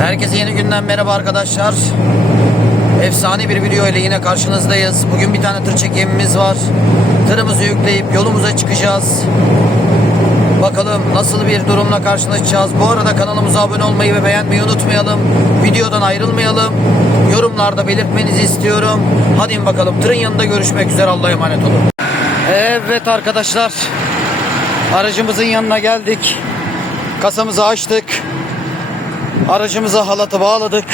Herkese yeni günden merhaba arkadaşlar. Efsane bir video ile yine karşınızdayız. Bugün bir tane tır çekimimiz var. Tırımızı yükleyip yolumuza çıkacağız. Bakalım nasıl bir durumla karşılaşacağız. Bu arada kanalımıza abone olmayı ve beğenmeyi unutmayalım. Videodan ayrılmayalım. Yorumlarda belirtmenizi istiyorum. Hadi bakalım tırın yanında görüşmek üzere. Allah'a emanet olun. Evet arkadaşlar. Aracımızın yanına geldik. Kasamızı açtık. Aracımıza halatı bağladık.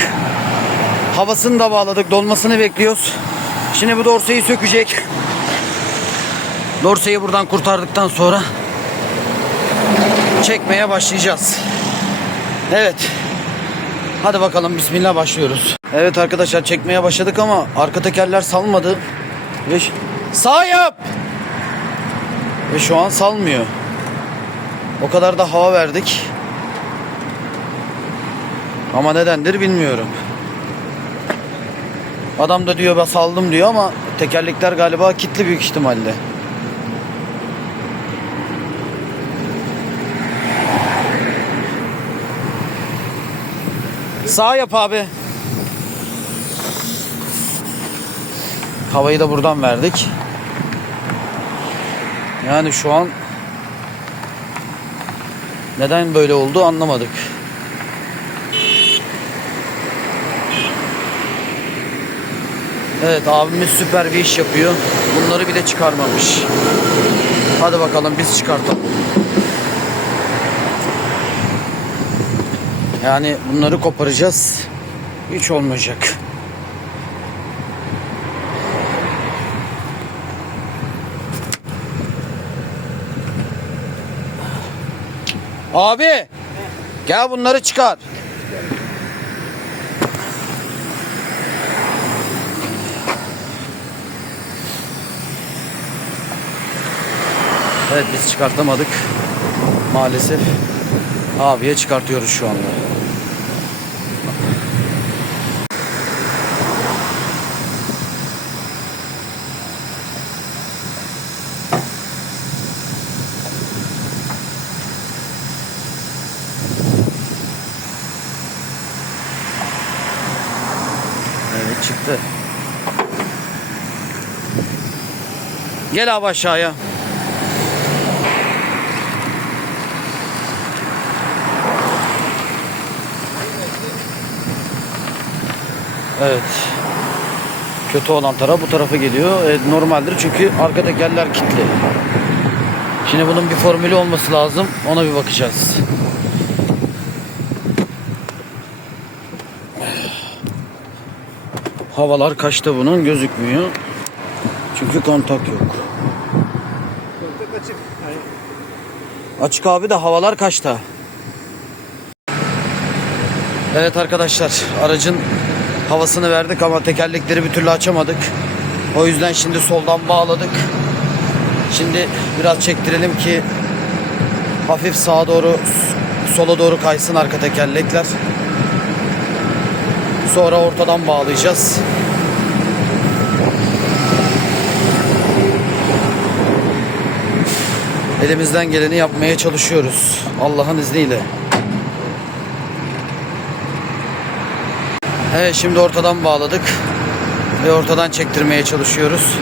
Havasını da bağladık. Dolmasını bekliyoruz. Şimdi bu dorseyi sökecek. Dorseyi buradan kurtardıktan sonra çekmeye başlayacağız. Evet. Hadi bakalım bismillah başlıyoruz. Evet arkadaşlar çekmeye başladık ama arka tekerler salmadı. Ve sağ yap. Ve şu an salmıyor. O kadar da hava verdik. Ama nedendir bilmiyorum. Adam da diyor ben saldım diyor ama tekerlekler galiba kilitli büyük ihtimalle. Sağ yap abi. Havayı da buradan verdik. Yani şu an neden böyle oldu anlamadık. Evet abimiz süper bir iş yapıyor. Bunları bile çıkarmamış. Hadi bakalım biz çıkartalım. Yani bunları koparacağız. Hiç olmayacak. Abi gel bunları çıkar. Evet biz çıkartamadık. Maalesef. Abiye çıkartıyoruz şu anda. Evet çıktı. Gel abi aşağıya. Evet. Kötü olan taraf bu tarafa geliyor. Evet, normaldir çünkü arka tekerler kilitli. Şimdi bunun bir formülü olması lazım. Ona bir bakacağız. Havalar kaçta bunun gözükmüyor. Çünkü kontak yok. Koltuk açık. Açık abi de havalar kaçta? Evet arkadaşlar aracın havasını verdik ama tekerlekleri bir türlü açamadık. O yüzden şimdi soldan bağladık. Şimdi biraz çektirelim ki hafif sağa doğru sola doğru kaysın arka tekerlekler. Sonra ortadan bağlayacağız. Elimizden geleni yapmaya çalışıyoruz. Allah'ın izniyle. Evet şimdi ortadan bağladık. Ve ortadan çektirmeye çalışıyoruz.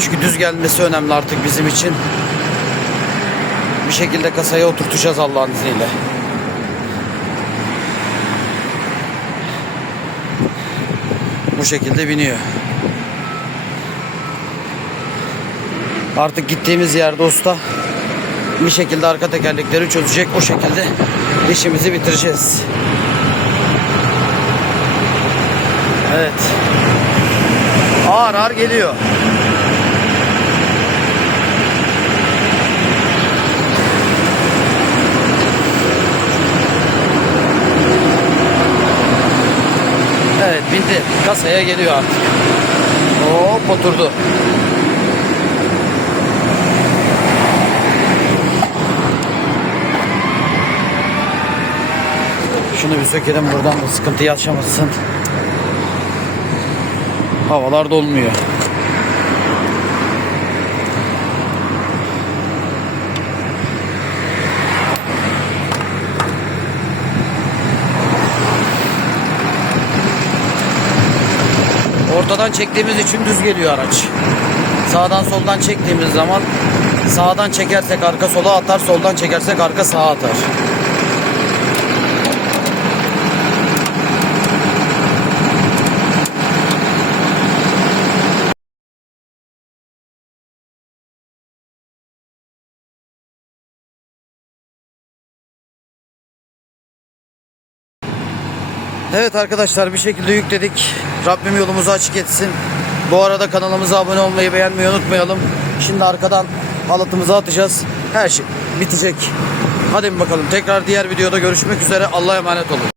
Çünkü düz gelmesi önemli artık bizim için. Bir şekilde kasaya oturtacağız Allah'ın izniyle. Bu şekilde biniyor. Artık gittiğimiz yerde usta bir şekilde arka tekerlekleri çözecek. O şekilde işimizi bitireceğiz. Evet. Ağır ağır geliyor. Evet bindi. Kasaya geliyor artık. Hop oturdu. Şunu bir sökelim buradan da sıkıntı yaşamasın havalar dolmuyor. Ortadan çektiğimiz için düz geliyor araç. Sağdan soldan çektiğimiz zaman sağdan çekersek arka sola atar, soldan çekersek arka sağa atar. Evet arkadaşlar bir şekilde yükledik. Rabbim yolumuzu açık etsin. Bu arada kanalımıza abone olmayı beğenmeyi unutmayalım. Şimdi arkadan halatımızı atacağız. Her şey bitecek. Hadi bakalım tekrar diğer videoda görüşmek üzere. Allah'a emanet olun.